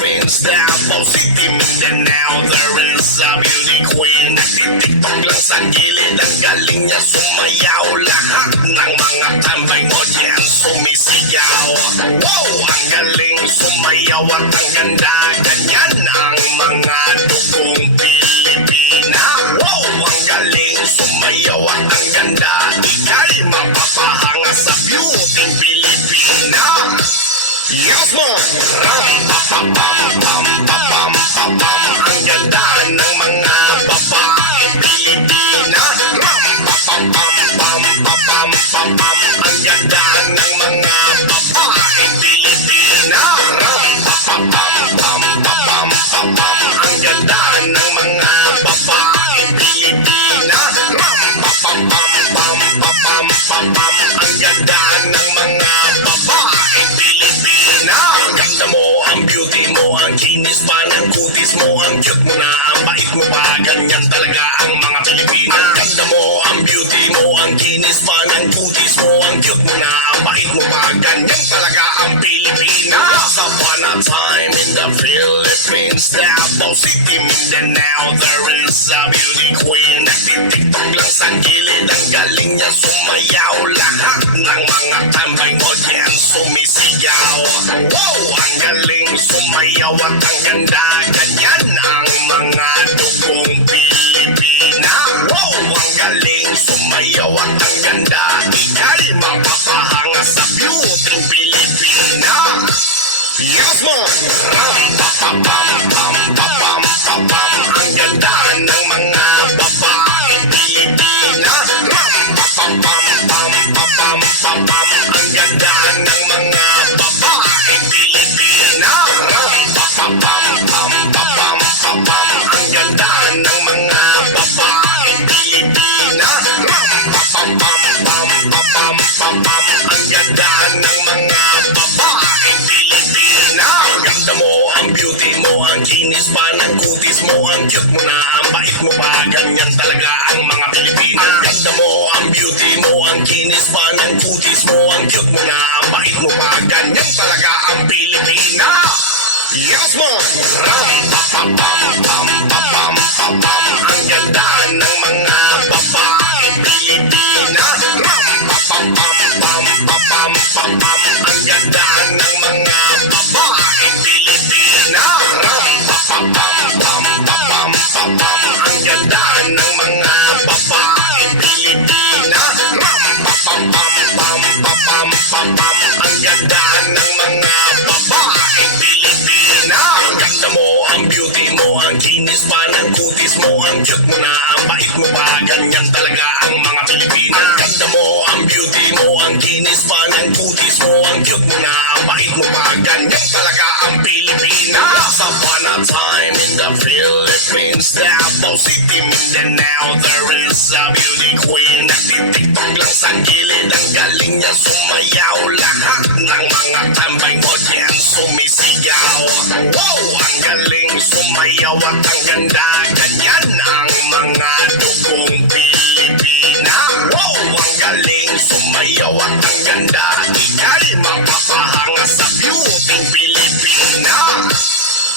Philippines, Davao City, Mindanao. There is a beauty queen. Nagtitiktok lang sa gilid. Ang galing niya sumayaw. Lahat ng mga tambay mo diyan sumisigaw. Wow! Ang galing sumayaw at ang ganda. Ganyan ang mga dugong Pilipina. Wow! Ang galing sumayaw at ang ganda. Ika'y mapapahanga sa beauty Pilipina. Yes, man! Ram, pa, pa, pam, pam, pa, pam, pa, pam. Ang ganda ng mga babaeng Pilipina. Ram, pa, pa, pam, pam, pa, pam, pa, pam. Ang ganda ng mga babaeng Pilipina. Ram, pa, pa, pam, pam, pa, pam, pa, pam. Ang ganda ng mga babaeng Pilipina. Ram, pa, pa, pam, pam, pa, pam, pa, pam. Ang ganda ng mga babaeng Pilipina. Ang ganda mo, ang beauty mo, ang kinis pa ng kutis mo, ang cute mo na, ang bait mo pa, ganyan talaga ang mga Pilipina. Ang ganda mo, ang beauty mo, ang kinis pa ng kutis mo, ang cute mo na, ang bait mo pa, ganyan talaga ang Pilipina. Once upon a time in the Philippines, Davao City, Mindanao, there is a beauty queen. Nagtitiktok lang sa gilid, ang galing niya sumayaw. Lahat ng mga tambay mo diyan sumisigaw. Wow! Ang galing sumayaw at ang ganda. Ganyan ang mga dugong Pilipina. Wow! Ang galing sumayaw at ang ganda. Ika'y mapapahanga sa beauty Pilipina. Yes, man! Ram, pa, pa, pam, pam, pa, pam, pa, pam. Ang ganda ng mga babaeng Pilipina. Ram, pa, pa, pam, pam, pa, pam, pa, pam. Ang ganda ng mga babaeng Pilipina. Ram, pa, pa, pam, pam, pa, pam, pa, pam. Ang ganda ng mga babaeng Pilipina. Ram, pa, pa, pam, pam, pa, pam, pa, pam. Ang ganda ng mga babaeng Pilipina. Ang ganda mo, ang beauty mo, ang kinis pa ng kutis mo, ang cute mo na, ang bait mo pa, ganyan talaga ang mga Pilipina. Ang ganda mo, ang beauty mo, ang kinis pa ng kutis mo, ang cute mo na, ang bait mo pa, ganyan talaga ang Pilipina. Yes, man! Ram, pa, pa, pam, pam, pa, pam, pa, pam. Ang ganda ng mga babaeng Pilipina. Ram, pa, pa, pam, pam, pa, pam, pa, pam. Ang ganda ng mga babaeng Pilipina. Ram, pa, pa, pam, pam, pa, pam, pa, pam. Ang ganda ng mga babaeng Pilipina. Ram, pa, pa, pam, pam, pa, pam, pa, pam. Ang ganda ng mga babaeng Pilipina. Ang ganda mo, ang beauty mo, ang kinis pa ng kutis mo, ang cute mo na, ang bait mo pa, ganyan talaga ang mga Pilipina. Ang ganda mo, ang beauty mo, ang kinis pa ng kutis mo, ang cute mo na, ang bait mo pa, ganyan talaga ang Pilipina. Once upon a time in the Philippines, Davao City, Mindanao, there is a beauty queen. Nagtitiktok lang sa gilid, ang galing niya sumayaw. Lahat ng mga tambay mo diyan sumisigaw. Wow! Ang galing sumayaw at ang ganda. Ganyan ang mga dugong Pilipina. Wow! Ang galing sumayaw at ang ganda. Ika'y mapapahanga sa beauty Pilipina.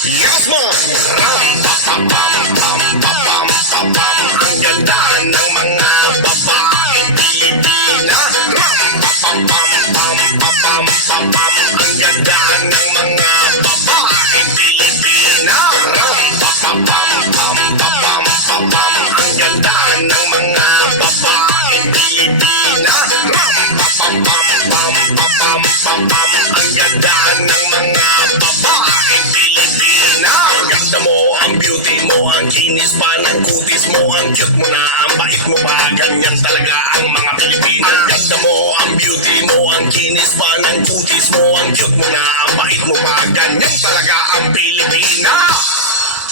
Yes, man! Ram, pa, pa, pam, pam, pa, pam, pa, pam. Ang ganda ng mga babaeng Pilipina. Ram, pa, pa, pam, pam, pa, pam, pa, pam. Ang ganda ng mga babaeng Pilipina. Ram, pa, pa, pam, pam, pa, pam, pa, pam. Ang ganda ng mga babaeng Pilipina. Ram, pa, pa, pam, pam, pa, pam, pa, pam. Ang ganda ng mga babaeng Pilipina. Ang ganda mo, ang beauty mo, ang kinis pa ng kutis mo, ang cute mo na, ang bait mo pa, ganyan talaga ang mga Pilipina. Ang ganda mo, ang beauty mo, ang kinis pa ng kutis mo, ang cute mo na, ang bait mo pa, ganyan talaga ang Pilipina.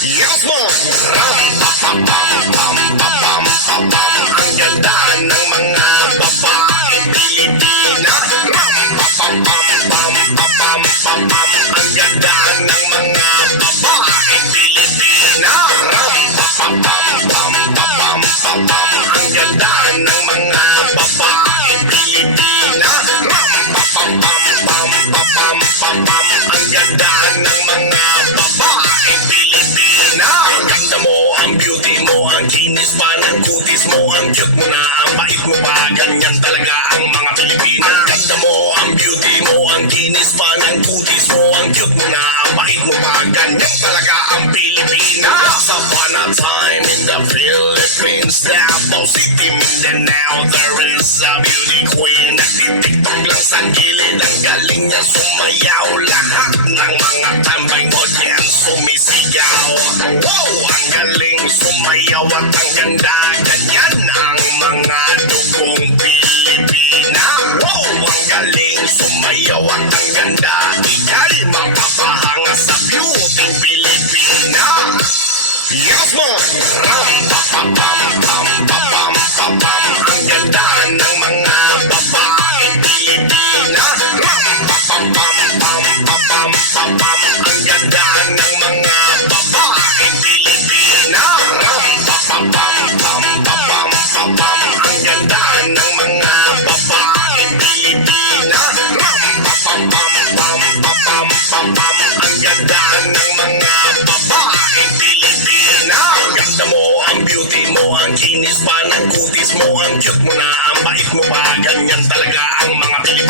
Yes, man! Ram, pa, pa, pam, pam, pa, pam, pa, pam. Ang ganda ng mga babaeng Pilipina. Ram, pa, pa, pam, pam, pa, pam, pa, pam. Ang ganda ng mga babaeng Pilipina. Ram, pa, pa, pam, pam, pa, pam, pa, pam. Ang ganda ng mga babaeng Pilipina. Ram, pa, pa, pam, pam, pa, pam, pa, pam. Ang ganda ng mga babaeng talaga ang mga Pilipina. Ang ganda mo, ang beauty mo, ang kinis pa ng kutis mo, ang cute mo na, ang bait mo pa, ganyan talaga ang Pilipina. Once upon a time in the Philippines, Davao City, Mindanao, there is a beauty queen. Nagtitiktok lang sa gilid, ang galing niya sumayaw. Lahat ng mga tambay mo diyan sumisigaw. Wow, ang galing sumayaw at ang ganda, ganyan ang mga dugong Pilipina. Wow, ang galing sumayaw at ang ganda, ika'y mapapahanga sa beauty Pilipina. Yes man! Ram pa pa pam pam pa pam pa pam. Ang ganda ng mga babaeng Pilipina. Ram pa pam pam pam pa pam pa pam. Ang ganda ng mga babaeng Pilipina. Ram pa pa pam pam pa pam pa pam. Ang ganda ng mga babaeng Pilipina. Ram pa pam pam pam pa pam pa pam. Ang ganda ng mga babaeng Pilipina. Ang ganda mo, ang beauty mo, ang kinis pa ng kutis mo, ang cute mo na, ang bait mo pa, ganyan talaga ang mga Pilipina.